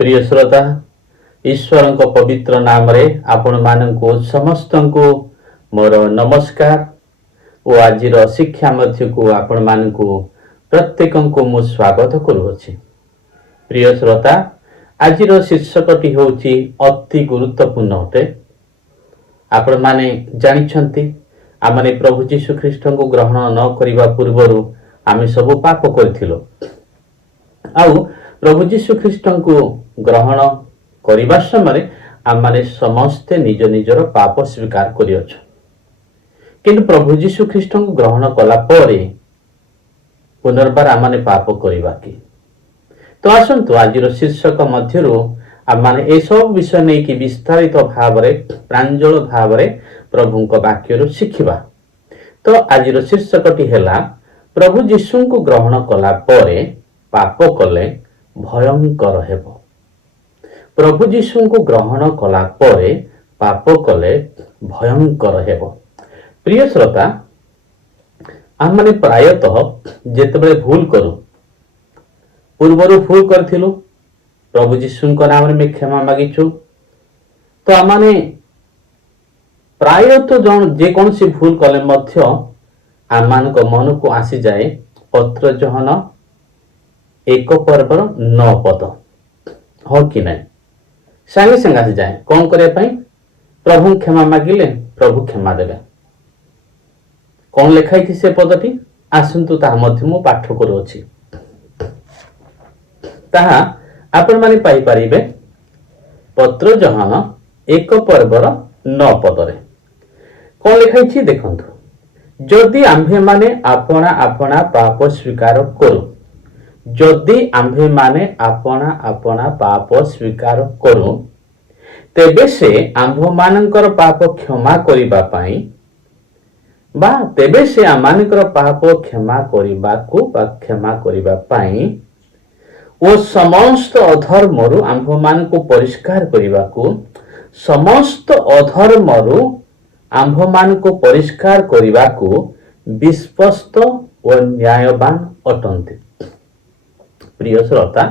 प्रिय श्रोता ईश्वर पवित्र नाम रे आपण मानकु समस्तंकु मोर नमस्कार और आज शिक्षा मध्य को आपण मानकु प्रत्येक को मु स्वागत करुछि। प्रिय श्रोता आज शीर्षकटी होछि अति गुरुत्वपूर्ण अटे। आपण माने जानिछंती आमने प्रभु जीशु ख्रीष्ट को ग्रहण न करिवा पूर्वरु आमे सब पाप करथिलो। आउ प्रभु जीशु ख्रीष्ट को ग्रहण करने समय आम माने समस्ते निज निजर पाप स्वीकार करियछ। किंतु प्रभु जीशु ख्रीष्ट को ग्रहण कला परे पुनर्बार आम माने पाप करबा कि? तो आसंतु आज शीर्षक मध्यरु आम माने ए सब विषय नहीं कि विस्तारित भाव रे प्रांजल भाव रे प्रभु को वाक्य शिखिबा। तो आज शीर्षकटी हैला प्रभु जीशु को ग्रहण कला परे पाप कले भयंकर हेबो। प्रभु जीशु को ग्रहण कला परे पाप कले भयंकर हेबो। प्रिय श्रोता आम माने प्रायतः जेतबेले भूल करू पूर्वरु भूल करथिलु प्रभु जीशु को नाम में क्षमा मागिछु तो आम माने प्रायतः जन जे कौन सी भूल कले मध्य आम मान को मन को आसी जाए पत्र जहन 1 पर्वर 9 पद हो कि नहीं सांगे संगे आसी जाए कौन करे पाई प्रभु क्षमा मागिले प्रभु क्षमा देवे। कौन लिखाई थी से पदटी आसंतु ताहा मध्य मु पाठ करूछि ताहा आपण माने पाई परिबे पत्र जहान 1 पर्वर 9 पदरे कौन लिखाई थी देखंतु। जदि आम्भे माने आपना आपना पाप स्वीकार करू जदि आम्भे माने आपना आपना पाप स्वीकार करू तेबे से आम्भ मानकर पाप क्षमा करिबा पाई बा तेबे से आमानकर पाप क्षमा करिबाकू बा क्षमा करिबा पाई ओ समस्त अधर्मरु आम्भ मानकु परिष्कार करिबाकू समस्त अधर्मरु आम्भ मानकु परिष्कार करिबाकू विश्वस्त और न्यायवान अटंती। प्रिय श्रोता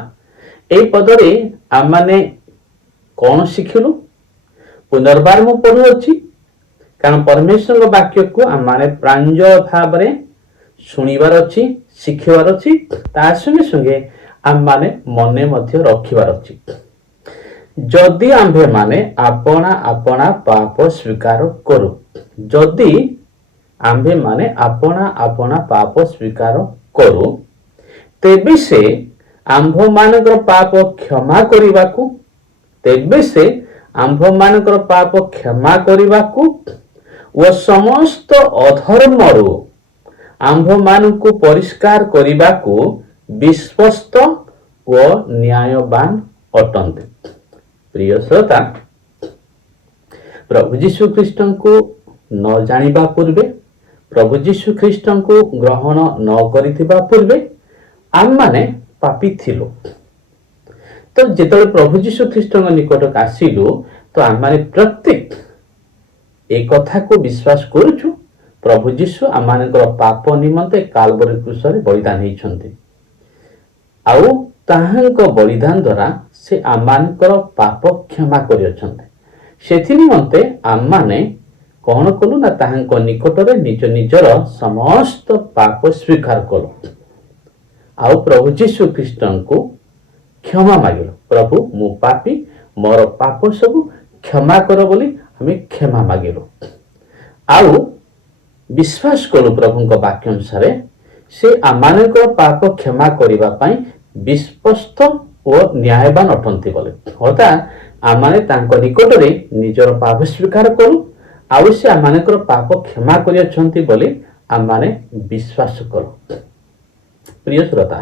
ए पदरे आम माने कौन शिखिलु पुनर्बार मु पढ़ुअछि कारण परमेश्वर वाक्य को आम माने प्रांजल भाव रे सुनिबार अछि शिखिबार अछि ता संगे संगे आम माने मने मध्य रखिबार अछि। जदि आम्भे माने आपना आपना पाप स्वीकार करू जदि आम्भे माने आपना आपना पाप स्वीकार करू तेबे से आम्भ मानकर पाप क्षमा करिबाकू तेबे से आम्भ मानकर पाप क्षमा करिबाकू व समस्त अधर्मरु आम्भ मानकु परिष्कार करिबाकू विश्वस्त व न्यायवान अटंते। प्रिय श्रोता प्रभु जीशु ख्रीष्ट को न जानिबा पूर्वे प्रभु जीशु ख्रीष्ट को ग्रहण न करिथिबा पूर्वे आम माने पापी थिलु। तो जेतले प्रभु जीशु ख्रीष्ट निकट आसिलु तो आम माने प्रत्येक एक कथा को विश्वास करूछु प्रभु जीशु आम मानकर पाप निमंते काल्वरी क्रूस रे बलिदान हेइछन्ते आउ ताहांक बलिदान द्वारा से आम मानकर पाप क्षमा करियछन्ते। सेथि निमंते आम माने कौन कलु ना ताहांक निकट रे निज निजर समस्त पाप स्वीकार कलु आउ प्रभु जीशु ख्रीष्ट को क्षमा मागिलु प्रभु मु पापी मोर पाप सब क्षमा कर बोली हमें क्षमा मागिलु आउ विश्वास कलु प्रभु को वाक्य अनुसार से आमानकर पाप क्षमा करिबा पई विश्वस्त और न्यायवान अटंती बोले अर्थात आमाने तांको निकट रे निजर पाप स्वीकार करू आउ से आमानकर पाप क्षमा करियछन्ती बोली आमाने विश्वास करू। प्रिय श्रोता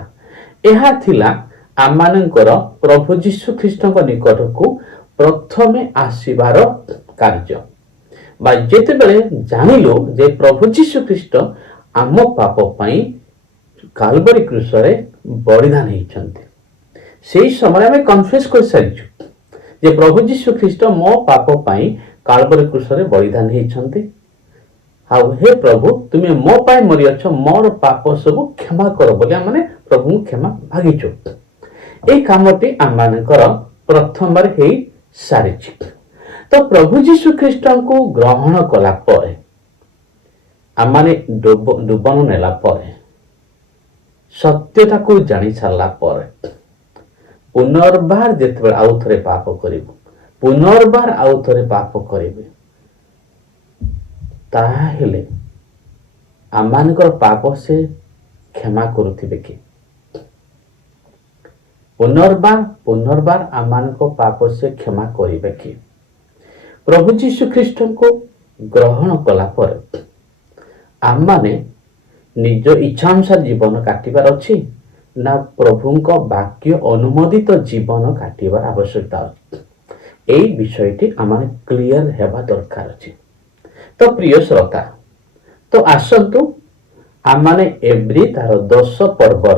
यह थिला आमानकर प्रभु जीशु ख्रीष्ट निकट को प्रथमे आसीबार कार्य बा जेते बेले जानिलो जे प्रभु जीशु ख्रीष्ट आम पाप पई काल्वरी क्रूस रे बलिदान हेइछन्ते सेही समय में कन्फेस कर सारिछु जे प्रभु जीशु ख्रीष्ट मो पाप पई काल्वरी क्रूस रे बलिदान हेइछन्ते आउ हे प्रभु तुमे मो पाई मरियछ मोर पाप सब क्षमा कर बोले माने प्रभु क्षमा मागिछु। ए कामटी आम मानकर ପ୍ରଥମରେ ହେଇ ସାରିଛି। ତ ପ୍ରଭୁ ଯୀଶୁ ଖ୍ରୀଷ୍ଟଙ୍କୁ ଗ୍ରହଣ କଲା ପରେ ଆମମାନେ ଡୁବନ ନେଲା ପରେ ସତ୍ୟତାକୁ ଜାଣି ସାରିଲା ପରେ ପୁନର୍ବାର ଯେତେବେଳେ ଆଉ ଥରେ ପାପ କରିବୁ, ପୁନର୍ବାର ଆଉ ଥରେ ପାପ କରିବେ, ତାହେଲେ ଆମମାନଙ୍କର ପାପ ସେ କ୍ଷମା କରୁଥିବେ କି? ପୁନର୍ବାର ଆମମାନଙ୍କ ପାପ ସେ କ୍ଷମା କରିବେ କି? ପ୍ରଭୁ ଯୀଶୁ ଖ୍ରୀଷ୍ଟଙ୍କୁ ଗ୍ରହଣ କଲା ପରେ ଆମମାନେ ନିଜ ଇଚ୍ଛା ଅନୁସାରେ ଜୀବନ କାଟିବାର ଅଛି ନା ପ୍ରଭୁଙ୍କ ବାକ୍ୟ ଅନୁମୋଦିତ ଜୀବନ କାଟିବାର ଆବଶ୍ୟକତା ଅଛି? এই বিষয়টি আমাদের ক্লিয়ার হেবা দরকার আছে। তো প্রিয় শ্রোতা, তো আসন্তু আমানে এভ্রি তার 10 পর্বর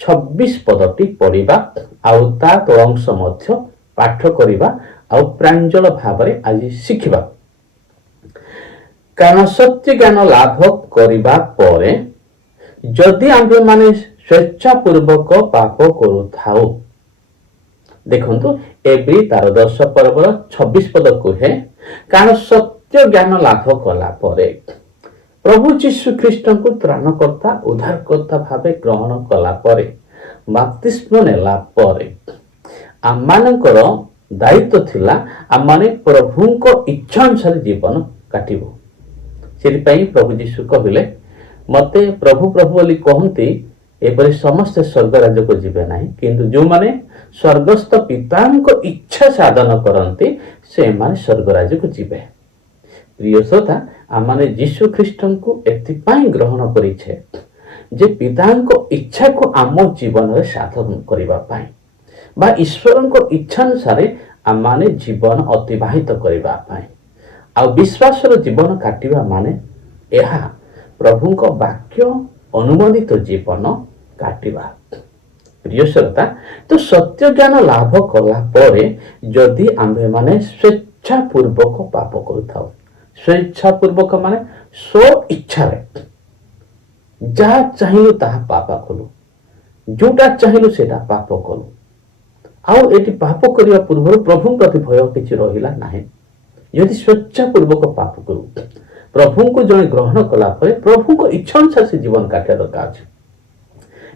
26 পদটি পড়িবা ଆଉ ତା ତଳଂଶ ମଧ୍ୟ ପାଠ କରିବା ଆଉ ପ୍ରାଞ୍ଜଳ ଭାବରେ ଆଜି ଶିଖିବା। କାରଣ ସତ୍ୟ ଜ୍ଞାନ ଲାଭ କରିବା ପରେ ଯଦି ଆମ୍ଭେମାନେ ସ୍ୱେଚ୍ଛାପୂର୍ବକ ପାପ କରୁଥାଉ, ଦେଖନ୍ତୁ ଏଭ୍ରି ତାର 10 ପର୍ବର 26 ପଦ କୁହେ, କାରଣ ସତ୍ୟ ଜ୍ଞାନ ଲାଭ କଲା ପରେ ପ୍ରଭୁ ଯୀଶୁ ଖ୍ରୀଷ୍ଟଙ୍କୁ ତ୍ରାଣକର୍ତ୍ତା ଉଦ୍ଧାରକର୍ତ୍ତା ଭାବେ ଗ୍ରହଣ କଲା ପରେ ବାପ୍ତିସ୍ମ ନେଲା ପରେ ଆମମାନଙ୍କର ଦାୟିତ୍ୱ ଥିଲା ଆମମାନେ ପ୍ରଭୁଙ୍କ ଇଚ୍ଛା ଅନୁସାରେ ଜୀବନ କାଟିବୁ। ସେଥିପାଇଁ ପ୍ରଭୁ ଯୀଶୁ କହିଲେ, ମତେ ପ୍ରଭୁ ପ୍ରଭୁ ବୋଲି କହନ୍ତି ଏପରି ସମସ୍ତେ ସ୍ୱର୍ଗ ରାଜ୍ୟକୁ ଯିବେ ନାହିଁ, କିନ୍ତୁ ଯେଉଁମାନେ ସ୍ୱର୍ଗସ୍ଥ ପିତାଙ୍କ ଇଚ୍ଛା ସାଧନ କରନ୍ତି ସେମାନେ ସ୍ୱର୍ଗ ରାଜ୍ୟକୁ ଯିବେ। ପ୍ରିୟ ଶ୍ରୋତା, ଆମମାନେ ଯୀଶୁ ଖ୍ରୀଷ୍ଟଙ୍କୁ ଏଥିପାଇଁ ଗ୍ରହଣ କରିଛେ ଯେ ପିତାଙ୍କ ଇଚ୍ଛାକୁ ଆମ ଜୀବନରେ ସାଧନ କରିବା ପାଇଁ ବା ଈଶ୍ୱରଙ୍କ ଇଚ୍ଛା ଅନୁସାରେ ଆମମାନେ ଜୀବନ ଅତିବାହିତ କରିବା ପାଇଁ। ଆଉ ବିଶ୍ୱାସର ଜୀବନ କାଟିବା ମାନେ ଏହା ପ୍ରଭୁଙ୍କ ବାକ୍ୟ ଅନୁମୋଦିତ ଜୀବନ କାଟିବା। ପ୍ରିୟ ଶ୍ରୋତା, ତ ସତ୍ୟ ଜ୍ଞାନ ଲାଭ କଲା ପରେ ଯଦି ଆମ୍ଭେମାନେ ସ୍ୱେଚ୍ଛାପୂର୍ବକ ପାପ କରୁଥାଉ, ସ୍ୱେଚ୍ଛାପୂର୍ବକ ମାନେ ସ୍ୱ ଇଚ୍ଛାରେ ଯାହା ଚାହିଁଲୁ ତାହା ପାପ କଲୁ, ଯୋଉଟା ଚାହିଁଲୁ ସେଟା ପାପ କଲୁ, ଆଉ ଏଠି ପାପ କରିବା ପୂର୍ବରୁ ପ୍ରଭୁଙ୍କ ପ୍ରତି ଭୟ କିଛି ରହିଲା ନାହିଁ। ଯଦି ସ୍ୱେଚ୍ଛାପୂର୍ବକ ପାପ କରୁ, ପ୍ରଭୁଙ୍କୁ ଜଣେ ଗ୍ରହଣ କଲା ପରେ ପ୍ରଭୁଙ୍କ ଇଚ୍ଛା ଅନୁସାରେ ସେ ଜୀବନ କାଟିବା ଦରକାର ଅଛି।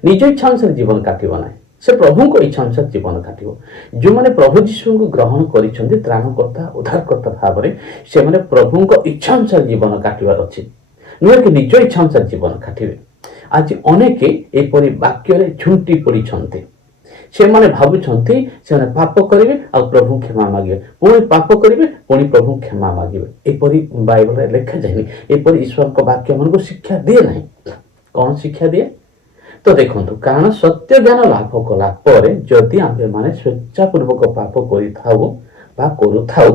ନିଜ ଇଚ୍ଛା ଅନୁସାରେ ଜୀବନ କାଟିବ ନାହିଁ, ସେ ପ୍ରଭୁଙ୍କ ଇଚ୍ଛା ଅନୁସାରେ ଜୀବନ କାଟିବ। ଯେଉଁମାନେ ପ୍ରଭୁ ଯୀଶୁଙ୍କୁ ଗ୍ରହଣ କରିଛନ୍ତି ତ୍ରାଣକର୍ତ୍ତା ଉଦ୍ଧାରକର୍ତ୍ତା ଭାବରେ, ସେମାନେ ପ୍ରଭୁଙ୍କ ଇଚ୍ଛା ଅନୁସାରେ ଜୀବନ କାଟିବାର ଅଛି, ନୁହେଁ କି ନିଜ ଇଚ୍ଛା ଅନୁସାରେ ଜୀବନ କାଟିବେ। ଆଜି ଅନେକ ଏପରି ବାକ୍ୟରେ ଝୁଣ୍ଟି ପଡ଼ିଛନ୍ତି। ସେମାନେ ଭାବୁଛନ୍ତି ସେମାନେ ପାପ କରିବେ ଆଉ ପ୍ରଭୁ କ୍ଷମା ମାଗିବେ, ପୁଣି ପାପ କରିବେ ପୁଣି ପ୍ରଭୁ କ୍ଷମା ମାଗିବେ। ଏପରି ବାଇବଲରେ ଲେଖାଯାଇନି, ଏପରି ଈଶ୍ୱରଙ୍କ ବାକ୍ୟ ମାନଙ୍କୁ ଶିକ୍ଷା ଦିଏ ନାହିଁ। କଣ ଶିକ୍ଷା ଦିଏ? ତ ଦେଖନ୍ତୁ, କାରଣ ସତ୍ୟ ଜ୍ଞାନ ଲାଭ କଲା ପରେ ଯଦି ଆମ୍ଭେମାନେ ସ୍ୱେଚ୍ଛାପୂର୍ବକ ପାପ କରିଥାଉ ବା କରୁଥାଉ,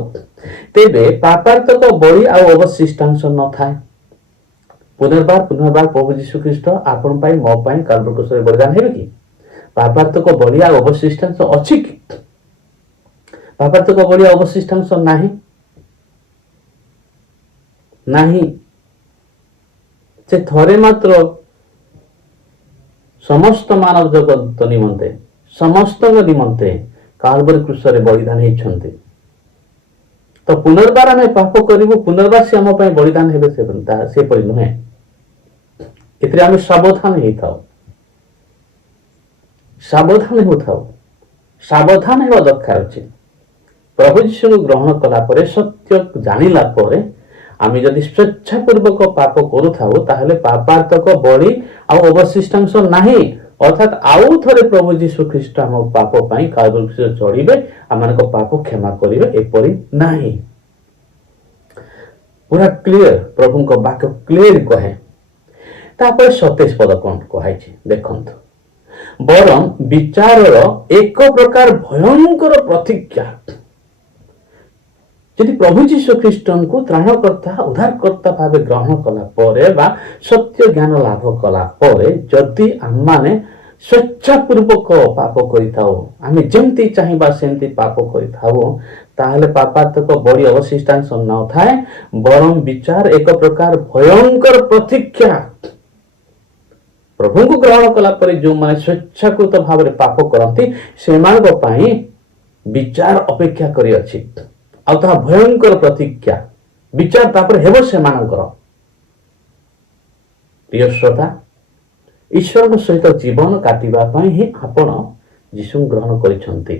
ତେବେ ପାପାର୍ଥକ ବଳି ଆଉ ଅବଶିଷ୍ଟାଂଶ ନଥାଏ। ପୁନର୍ବାର ପ୍ରଭୁ ଯୀଶୁ ଖ୍ରୀଷ୍ଟ ଆପଣ ପାଇଁ ମୋ ପାଇଁ କାଲବରୀ କ୍ରୁଶରେ ବଳିଦାନ ହେବେ କି? ପାପାର୍ଥକ ବଳି ଆଉ ଅବଶିଷ୍ଟାଂଶ ଅଛି କି? ପାପାର୍ଥକ ବଳି ଆଉ ଅବଶିଷ୍ଟାଂଶ ନାହିଁ। ସେ ଥରେ ମାତ୍ର ସମସ୍ତ ମାନବ ଜଗତ ନିମନ୍ତେ, ସମସ୍ତଙ୍କ ନିମନ୍ତେ କାଲବରୀ କ୍ରୁଶରେ ବଳିଦାନ ହେଇଛନ୍ତି। ତ ପୁନର୍ବାର ଆମେ ପାପ କରିବୁ, ପୁନର୍ବାର ସେ ଆମ ପାଇଁ ବଳିଦାନ ହେବେ, ସେପରି ନୁହେଁ। ଏଥିରେ ଆମେ ସାବଧାନ ହେଇଥାଉ, ସାବଧାନ ହେବା ଦରକାର ଅଛି। ପ୍ରଭୁ ଯୀଶୁଙ୍କୁ ଗ୍ରହଣ କଲା ପରେ, ସତ୍ୟ ଜାଣିଲା ପରେ ଆମେ ଯଦି ସ୍ୱେଚ୍ଛାପୂର୍ବକ ପାପ କରୁଥାଉ, ତାହେଲେ ପାପାର୍ଥକ ବଳି ଆଉ ଅବଶିଷ୍ଟାଂଶ ନାହିଁ। ଅର୍ଥାତ୍ ଆଉ ଥରେ ପ୍ରଭୁ ଯୀଶୁ ଖ୍ରୀଷ୍ଟ ଆମ ପାପ ପାଇଁ କାଲବରୀ କ୍ରୁଶରେ ଚଢ଼ିବେ, ଆମମାନଙ୍କ ପାପ କ୍ଷମା କରିବେ, ଏପରି ନାହିଁ। ପୁରା କ୍ଲିୟର, ପ୍ରଭୁଙ୍କ ବାକ୍ୟ କ୍ଲିୟର କହେ। ତାପରେ 27 ପଦ କଣ କୁହାଯାଇଛି ଦେଖନ୍ତୁ, ବରଂ ବିଚାରର ଏକ ପ୍ରକାର ଭୟଙ୍କର ପ୍ରତୀକ୍ଷା। ଯଦି ପ୍ରଭୁ ଯୀଶୁ ଖ୍ରୀଷ୍ଟଙ୍କୁ ତ୍ରାଣକର୍ତ୍ତା ଉଦ୍ଧାରକର୍ତ୍ତା ଭାବେ ଗ୍ରହଣ କଲା ପରେ ବା ସତ୍ୟ ଜ୍ଞାନ ଲାଭ କଲା ପରେ ଯଦି ଆମମାନେ ସ୍ୱେଚ୍ଛାପୂର୍ବକ ପାପ କରିଥାଉ, ଆମେ ଯେମିତି ଚାହିଁବା ସେମିତି ପାପ କରିଥାଉ, ତାହେଲେ ପାପାର୍ଥକ ବଳି ଅବଶିଷ୍ଟାଂଶ ନଥାଏ, ବରଂ ବିଚାର ଏକ ପ୍ରକାର ଭୟଙ୍କର ପ୍ରତୀକ୍ଷା। ପ୍ରଭୁଙ୍କୁ ଗ୍ରହଣ କଲା ପରେ ଯେଉଁମାନେ ସ୍ୱେଚ୍ଛାକୃତ ଭାବରେ ପାପ କରନ୍ତି ସେମାନଙ୍କ ପାଇଁ विचार अपेक्षा करी अछि आ ताहा भयंकर प्रतीक्षा विचार तापर हेबो सेमानकर प्रिय श्रोता ईश्वर सहित जीवन काटिबा पई ही आपण यीशु ग्रहण करिसंती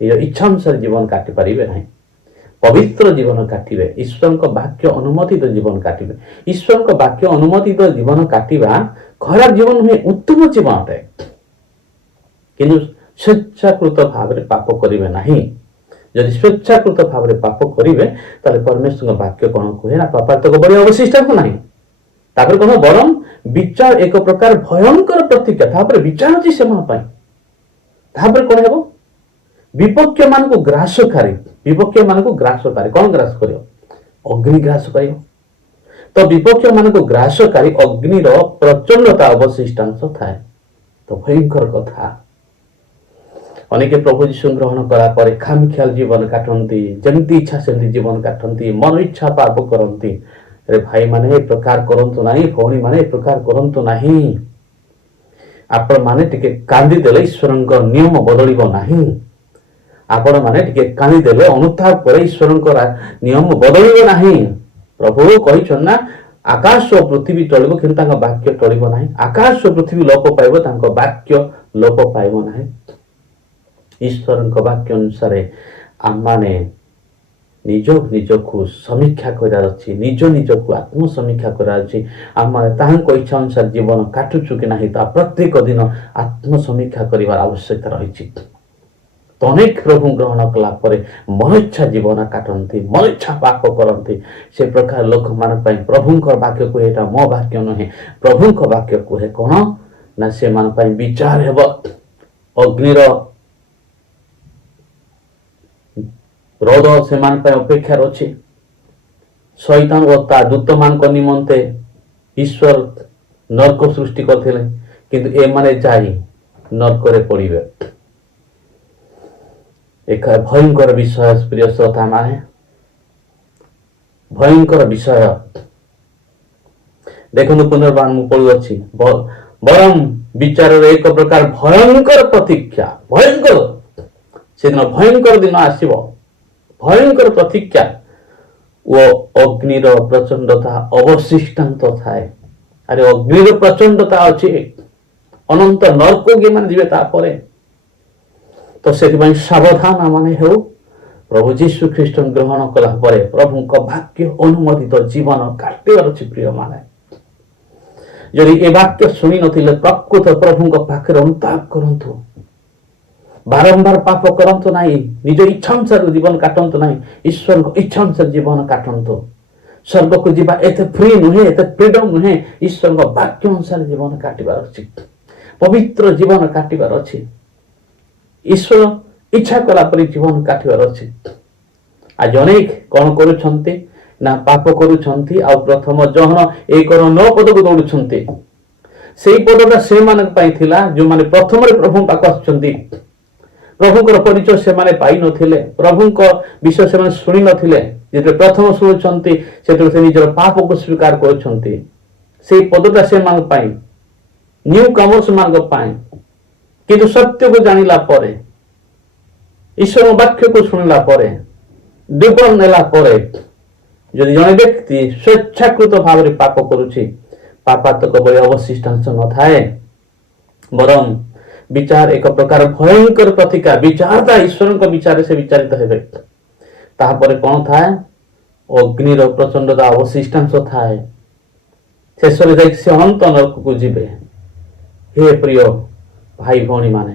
इच्छा अनुसार जीवन काटि पारिबे नहीं पवित्र जीवन काटिबे ईश्वर को वाक्य अनुमोदित जीवन काटिबे ईश्वर को वाक्य अनुमोदित जीवन काटिबा खराब जीवन हुए उत्तम जीवन अटे किंतु स्वेच्छाकृत भाव में पाप करिवे नहीं यदि स्वेच्छाकृत भाव में पाप करिवे ताले परमेश्वर वाक्य कौन कहे ना पाप तो बड़ी अवशिष्ट को नहीं तापर कौन बरम विचार एक प्रकार भयंकर प्रतिज्ञा तापर विचार अछि सेमा पाई तापर कौन हेबो विपक्ष मान को ग्रासकारी विपक्ष मान को ग्रासकारी कौन ग्रास करियो अग्नि ग्रास करियो तो विपक्ष मान को ग्रासकारी अग्निर प्रचंडता अवशिष्टांश थाए तो भयंकर कथा अनेक प्रभु जीशु ग्रहण कला पर खामख्याल जीवन काटती जमती इच्छा सेमती जीवन काटती मन इच्छा पाप करती अरे भाई माने ए प्रकार करंतु नाही भौणी माने ए प्रकार करंतु नाही आपण माने टिके कांदी देले ईश्वरंक नियम बदलिबो नाही आपण माने टिके कांदी देले अनुताप करे ईश्वरंक नियम बदलिबो नाही प्रभु कहिछन ना आकाश और पृथ्वी टळिबो किंतु तांका वाक्य टळिबो नाही आकाश और पृथ्वी लोप पाइबो तांका वाक्य लोप पाइबो नाही ईश्वर वाक्य अनुसार आम माने निज निज को समीक्षा करार अच्छी निज निज को आत्म समीक्षा करार अच्छी आम माने इच्छा अनुसार जीवन काटुचु कि नहीं प्रत्येक दिन आत्म समीक्षा करिवार आवश्यकता रही तो अनेक प्रभु ग्रहण कला मन इच्छा जीवन काटती मन इच्छा पाप करती से प्रकार लोक मान प्रभु वाक्य कहे एटा मो वाक्य नुहे प्रभु वाक्य कहे कौन ना से मान विचार हेब अग्निर रोध से अपेक्षा अच्छी शैतान और ता दूत मान निमंते ईश्वर नरक सृष्टि करथिले किंतु ए माने जाई नरक रे पड़िबे एक भयंकर विषय प्रिय श्रोता माने भयंकर विषय देखो पुनर्बान मु पढ़ु अछि बरम विचार एक प्रकार भयंकर प्रतीक्षा भयंकर से दिन भयंकर दिन आसीबो भयंकर प्रतीक्षा वो अग्निर प्रचंडता अवशिष्टांत थाए अरे अग्निर प्रचंडता अच्छी अनंत नरक के मान जीवे तापरे तो से सावधान माने हो प्रभु जीशु ख्रीष्ट ग्रहण कला परे प्रभु का वाक्य अनुमोदित जीवन काटिबार अछि प्रिय माने यदि ए वाक्य सुनी नथिले प्रकृत प्रभु का पाखरे अनुताप करंतु बारंबार पाप करंतु नहीं निज इच्छा अनुसार जीवन काटंतु नहीं ईश्वर को इच्छा अनुसार जीवन काटंतु स्वर्ग को जीवा एते फ्री नुहे एते फ्रीडम नुहे ईश्वर को वाक्य अनुसार जीवन काटिबार अछि पवित्र जीवन काटिबार अछि ईश्वर इच्छा कला परि जीवन काटिबार अछि आज अनेक कोन करूछंती ना पाप करूछंती आ प्रथम जहन 1:9 पद को दौड़ुछंती सेही पदटा से मानक पाई थिला जो माने प्रथम रे प्रभु पाक आछंती प्रभुଙ୍କର परिचय ସେମାନେ ପାଇ ନଥିଲେ ପ୍ରଭୁଙ୍କ ବିଷୟ ସେମାନେ ଶୁଣି ନଥିଲେ ଯେତେବେଳେ ପ୍ରଥମ ଶୁଣୁଛନ୍ତି ସେତେବେଳେ ସେ ନିଜର ପାପକୁ ସ୍ୱୀକାର କରୁଛନ୍ତି ସେଇ ପଦଟା ସେମାନଙ୍କ ପାଇଁ ନ୍ୟୁ କମର୍ସ ମାନଙ୍କ ପାଇଁ କିନ୍ତୁ ସତ୍ୟକୁ ଜାଣିଲା ପରେ ଈଶ୍ୱର ବାକ୍ୟକୁ ଶୁଣିଲା ପରେ ବିବରଣ ନେଲା ପରେ ଯଦି ଜଣେ ବ୍ୟକ୍ତି ସ୍ୱେଚ୍ଛାକୃତ ଭାବରେ ପାପ କରୁଛି ପାପାତ୍ମକ ବଳି ଅବଶିଷ୍ଟାଂଶ ନଥାଏ ବରଂ विचार एक प्रकार भयंकर प्रतिका विचारता ईश्वर को विचार से विचारित हेबे तापर कौन थाए अग्निर प्रचंडता अवशिष्टांश थाए शेष रे से अनंत नरक को जीवे हे प्रिय भाई भौणी माने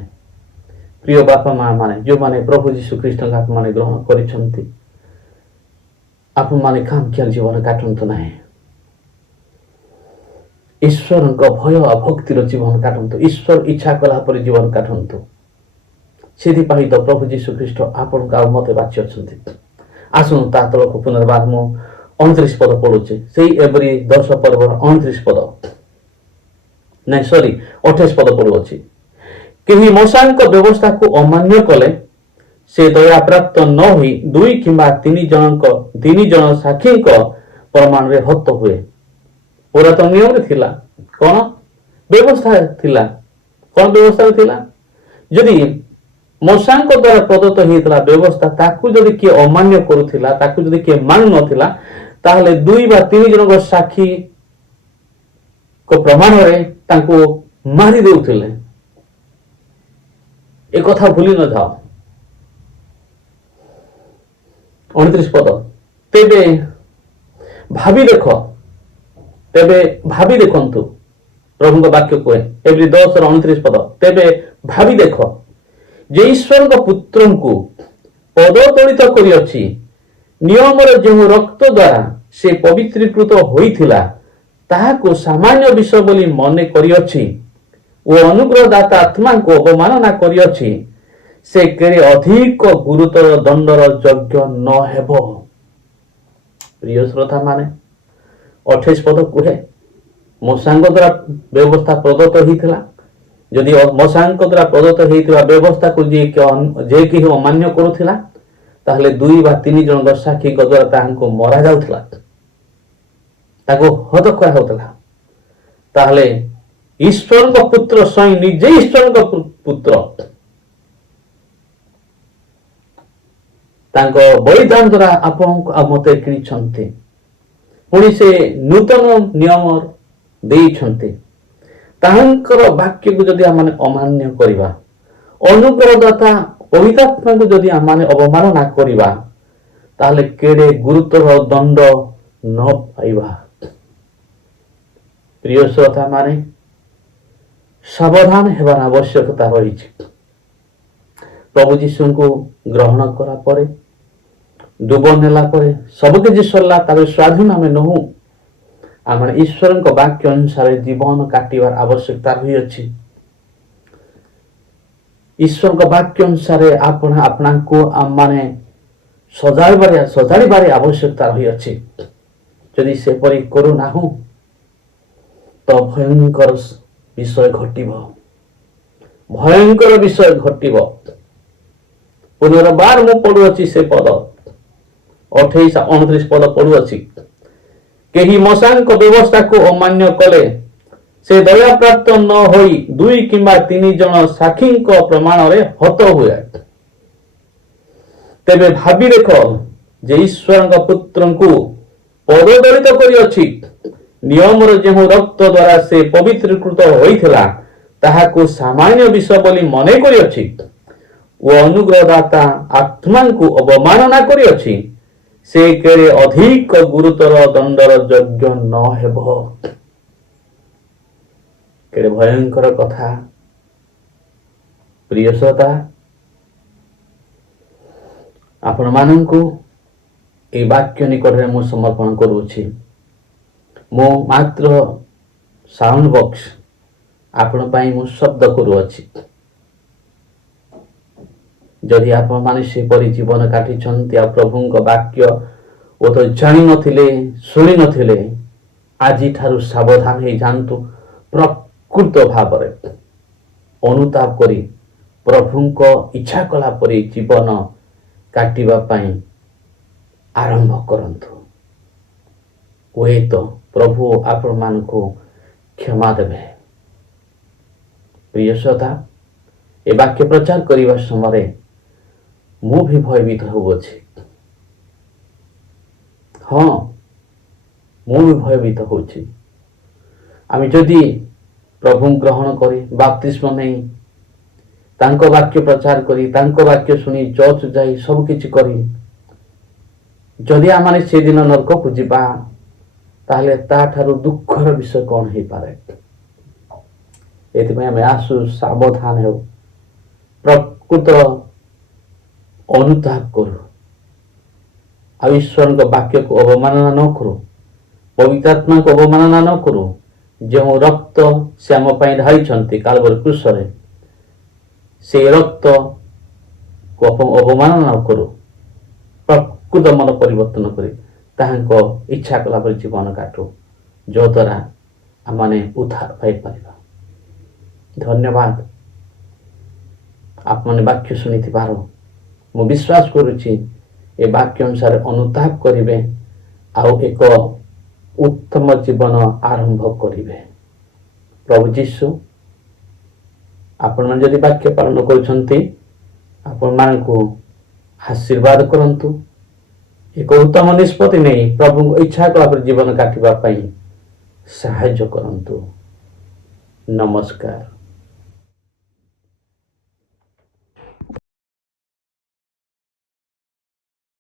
प्रिय बापा माँ माने जो माने प्रभु जीशु ख्रीष्ट आप माने ग्रहण करिसंती आप माने खामख्याल जीवन काटंतु नाही ईश्वर भय भक्तिर जीवन काटंतु ईश्वर इच्छा कला पर जीवन काटंतु से तो प्रभु जीशु ख्रीष्ट आपण मत बाची अच्छा आसुन ता तल को पुनर्बार मु 29 पद पढ़ुचे से एवरी 10 पर्व 29 पद नहीं सॉरी 28 पद पढ़ुअछि केही मौसांक व्यवस्था को अमान्य कले से दया प्राप्त न होई 2 किंबा 3 जन साक्षी प्रमाण रे हत हुए पुरातन नियम थिला कौन व्यवस्था थिला कौन व्यवस्था थिला यदि ମଶାଙ୍କ ଦ୍ୱାରା ପ୍ରଦତ୍ତ ହେଇଥିଲା ବ୍ୟବସ୍ଥା ତାକୁ ଯଦି କିଏ ଅମାନ୍ୟ କରୁଥିଲା, ତାକୁ ଯଦି କିଏ ମାନୁ ନଥିଲା, ତାହେଲେ 2 ବା 3 ଜଣଙ୍କ ସାକ୍ଷୀ ପ୍ରମାଣରେ ତାଙ୍କୁ ମାରି ଦେଉଥିଲେ। ଏ କଥା ଭୁଲି ନଯାଅ। 29 ପଦ, ତେବେ ଭାବି ଦେଖନ୍ତୁ, ପ୍ରଭୁଙ୍କ ବାକ୍ୟ କୁହେ ଏଭ୍ରି 10:29 ପଦ, ତେବେ ଭାବି ଦେଖ ଯେ ଈଶ୍ୱରଙ୍କ ପୁତ୍ରଙ୍କୁ ପଦଦଳିତ କରିଅଛି, ନିୟମର ଯେଉଁ ରକ୍ତ ଦ୍ୱାରା ସେ ପବିତ୍ରୀକୃତ ହୋଇଥିଲା ତାହାକୁ ସାମାନ୍ୟ ବିଷୟ ବୋଲି ମନେ କରିଅଛି ଓ ଅନୁଗ୍ରହଦାତା ଆତ୍ମାଙ୍କୁ ଅବମାନନା କରିଅଛି, ସେ କେଡ଼େ ଅଧିକ ଗୁରୁତର ଦଣ୍ଡର ଯୋଗ୍ୟ ନ ହେବ। ପ୍ରିୟ ଶ୍ରୋତା ମାନେ, 28 ପଦ କୁହେ ମଶାଙ୍କ ଦ୍ୱାରା ବ୍ୟବସ୍ଥା ପ୍ରଦତ୍ତ ହେଇଥିଲା। ଯଦି ମଶାଙ୍କ ଦ୍ୱାରା ପ୍ରଦତ୍ତ ହେଇଥିବା ବ୍ୟବସ୍ଥାକୁ ଯେ କେହି ଅମାନ୍ୟ କରୁଥିଲା, ତାହେଲେ 2 ବା 3 ଜଣଙ୍କ ସାକ୍ଷୀଙ୍କ ଦ୍ୱାରା ତାହାଙ୍କୁ ମରା ଯାଉଥିଲା, ତାକୁ ହତ କରାଯାଉଥିଲା। ତାହେଲେ ଈଶ୍ୱରଙ୍କ ପୁତ୍ର ସ୍ୱୟଂ ନିଜେ ଈଶ୍ୱରଙ୍କ ପୁତ୍ର ତାଙ୍କ ବଳିଦାନ ଦ୍ୱାରା ଆପଣଙ୍କୁ ଆଉ ମତେ କିଣିଛନ୍ତି, ପୁଣି ସେ ନୂତନ ନିୟମ ଦେଇଛନ୍ତି। ତାହାଙ୍କର ବାକ୍ୟକୁ ଯଦି ଆମେ ଅମାନ୍ୟ କରିବା, ଅନୁଗ୍ରହଦାତା ପବିତ୍ରାତ୍ମାକୁ ଯଦି ଆମେ ଅବମାନନା କରିବା, ତାହେଲେ କେଡ଼େ ଗୁରୁତର ଦଣ୍ଡ ନ ପାଇବା। ପ୍ରିୟ ଶ୍ରୋତା ମାନେ, ସାବଧାନ ହେବାର ଆବଶ୍ୟକତା ରହିଛି। ପ୍ରଭୁ ଯୀଶୁଙ୍କୁ ଗ୍ରହଣ କଲା ପରେ, ଡୁବ ନେଲା ପରେ, ସବୁକିଛି ସରିଲା, ତାପରେ ସ୍ୱାଧୀନ ଆମେ ନୁହଁ। ଆମେ ଈଶ୍ୱରଙ୍କ ବାକ୍ୟ ଅନୁସାରେ ଜୀବନ କାଟିବାର ଆବଶ୍ୟକତା ରହିଅଛି। ଈଶ୍ୱରଙ୍କ ବାକ୍ୟ ଅନୁସାରେ ଆପଣଙ୍କୁ ଆମମାନେ ସଜାଡ଼ିବାରେ ଆବଶ୍ୟକତା ରହିଅଛି। ଯଦି ସେପରି କରୁନାହୁଁ ତ ଭୟଙ୍କର ବିଷୟ ଘଟିବ। ପୁନର୍ବାର ମୁଁ ପଢୁଅଛି ସେ ପଦ 28-29 ପଦ ପଢୁଅଛି। କେହି ମଶାଙ୍କ ବ୍ୟବସ୍ଥାକୁ ଅମାନ୍ୟ କଲେ ସେ ଦୟାପ୍ରାପ୍ତ ନ ହୋଇ 2 କିମ୍ବା 3 ଜଣ ସାକ୍ଷୀଙ୍କ ପ୍ରମାଣରେ ହତ ହୁଏ। ତେବେ ଭାବି ଦେଖ ଯେ ଈଶ୍ୱରଙ୍କ ପୁତ୍ରଙ୍କୁ ପଦଦଳିତ କରିଅଛି, ନିୟମର ଯେଉଁ ରକ୍ତ ଦ୍ୱାରା ସେ ପବିତ୍ରୀକୃତ ହୋଇଥିଲା ତାହାକୁ ସାମାନ୍ୟ ବିଷୟ ବୋଲି ମନେ କରିଅଛି ଓ ଅନୁଗ୍ରହଦାତା ଆତ୍ମାଙ୍କୁ ଅବମାନନା କରିଅଛି, ସେ କେଡ଼େ ଅଧିକ ଗୁରୁତର ଦଣ୍ଡର ଯୋଗ୍ୟ ନ ହେବ। କେଡ଼େ ଭୟଙ୍କର କଥା। ପ୍ରିୟ ଶ୍ରୋତା, ଆପଣମାନଙ୍କୁ এই ବାକ୍ୟ ନିକଟରେ ମୁଁ ସମର୍ପଣ କରୁଅଛି। ମୁଁ ମାତ୍ର ସାଉଣ୍ଡ ବକ୍ସ ଆପଣ ପାଇଁ ମୁଁ ଶବ୍ଦ କରୁଅଛି। ଯଦି ଆପଣମାନେ ସେପରି ଜୀବନ କାଟିଛନ୍ତି ଆଉ ପ୍ରଭୁଙ୍କ ବାକ୍ୟ ଓ ତ ଜାଣିନଥିଲେ, ଶୁଣି ନଥିଲେ, ଆଜିଠାରୁ ସାବଧାନ ହେଇଯାଆନ୍ତୁ। ପ୍ରକୃତ ଭାବରେ ଅନୁତାପ କରି ପ୍ରଭୁଙ୍କ ଇଚ୍ଛା କଲା ପରି ଜୀବନ କାଟିବା ପାଇଁ ଆରମ୍ଭ କରନ୍ତୁ। ହୁଏତ ପ୍ରଭୁ ଆପଣମାନଙ୍କୁ କ୍ଷମା ଦେବେ। ପ୍ରିୟ ଶ୍ରୋତା, ଏ ବାକ୍ୟ ପ୍ରଚାର କରିବା ସମୟରେ ମୁଁ ବି ଭୟଭୀତ ହେଉଅଛି। ହଁ, ମୁଁ ବି ଭୟଭୀତ ହେଉଛି। ଆମେ ଯଦି ପ୍ରଭୁ ଗ୍ରହଣ କରି ବାପ୍ତିସ୍ମ ନେଇ ତାଙ୍କ ବାକ୍ୟ ପ୍ରଚାର କରି, ତାଙ୍କ ବାକ୍ୟ ଶୁଣି, ଚର୍ଚ୍ଚ ଯାଇ ସବୁ କିଛି କରି ଯଦି ଆମେ ସେଦିନ ନରକକୁ ଯିବା, ତାହେଲେ ତାଠାରୁ ଦୁଃଖର ବିଷୟ କ'ଣ ହେଇପାରେ? ଏଥିପାଇଁ ଆମେ ଆସୁ, ସାବଧାନ ହେଉ, ପ୍ରକୃତ ଅନୁତାପ କରୁ, ଆଉ ଈଶ୍ୱରଙ୍କ ବାକ୍ୟକୁ ଅବମାନନା ନ କରୁ, ପବିତ୍ରାତ୍ମାକୁ ଅବମାନନା ନ କରୁ। ଯେଉଁ ରକ୍ତ ସେ ଆମ ପାଇଁ ଢାଳିଛନ୍ତି କାଲବରୀ କ୍ରୁଶରେ, সেই ରକ୍ତକୁ ଅବମାନନା ନ କରୁ। ପ୍ରକୃତ ମନ ପରିବର୍ତ୍ତନ କରି ତାହାଙ୍କ ଇଚ୍ଛା କଲା ପରି ଜୀବନ କାଟୁ, ଯଦ୍ୱାରା ଆମମାନେ ଉଦ୍ଧାର ପାଇପାରିବା। ଧନ୍ୟବାଦ ଆପଣମାନେ ବାକ୍ୟ ଶୁଣିଥିବାର। ମୁଁ ବିଶ୍ୱାସ କରୁଛି ଏ ବାକ୍ୟ ଅନୁସାରେ ଅନୁତାପ କରିବେ ଆଉ ଏକ ଉତ୍ତମ ଜୀବନ ଆରମ୍ଭ କରିବେ। ପ୍ରଭୁ ଯୀଶୁ ଆପଣମାନେ ଯଦି ବାକ୍ୟ ପାଳନ କରୁଛନ୍ତି, ଆପଣମାନଙ୍କୁ ଆଶୀର୍ବାଦ କରନ୍ତୁ। ଏକ ଉତ୍ତମ ନିଷ୍ପତ୍ତି ନେଇ ପ୍ରଭୁଙ୍କ ଇଚ୍ଛା କଳାପରେ ଜୀବନ କାଟିବା ପାଇଁ ସାହାଯ୍ୟ କରନ୍ତୁ। ନମସ୍କାର।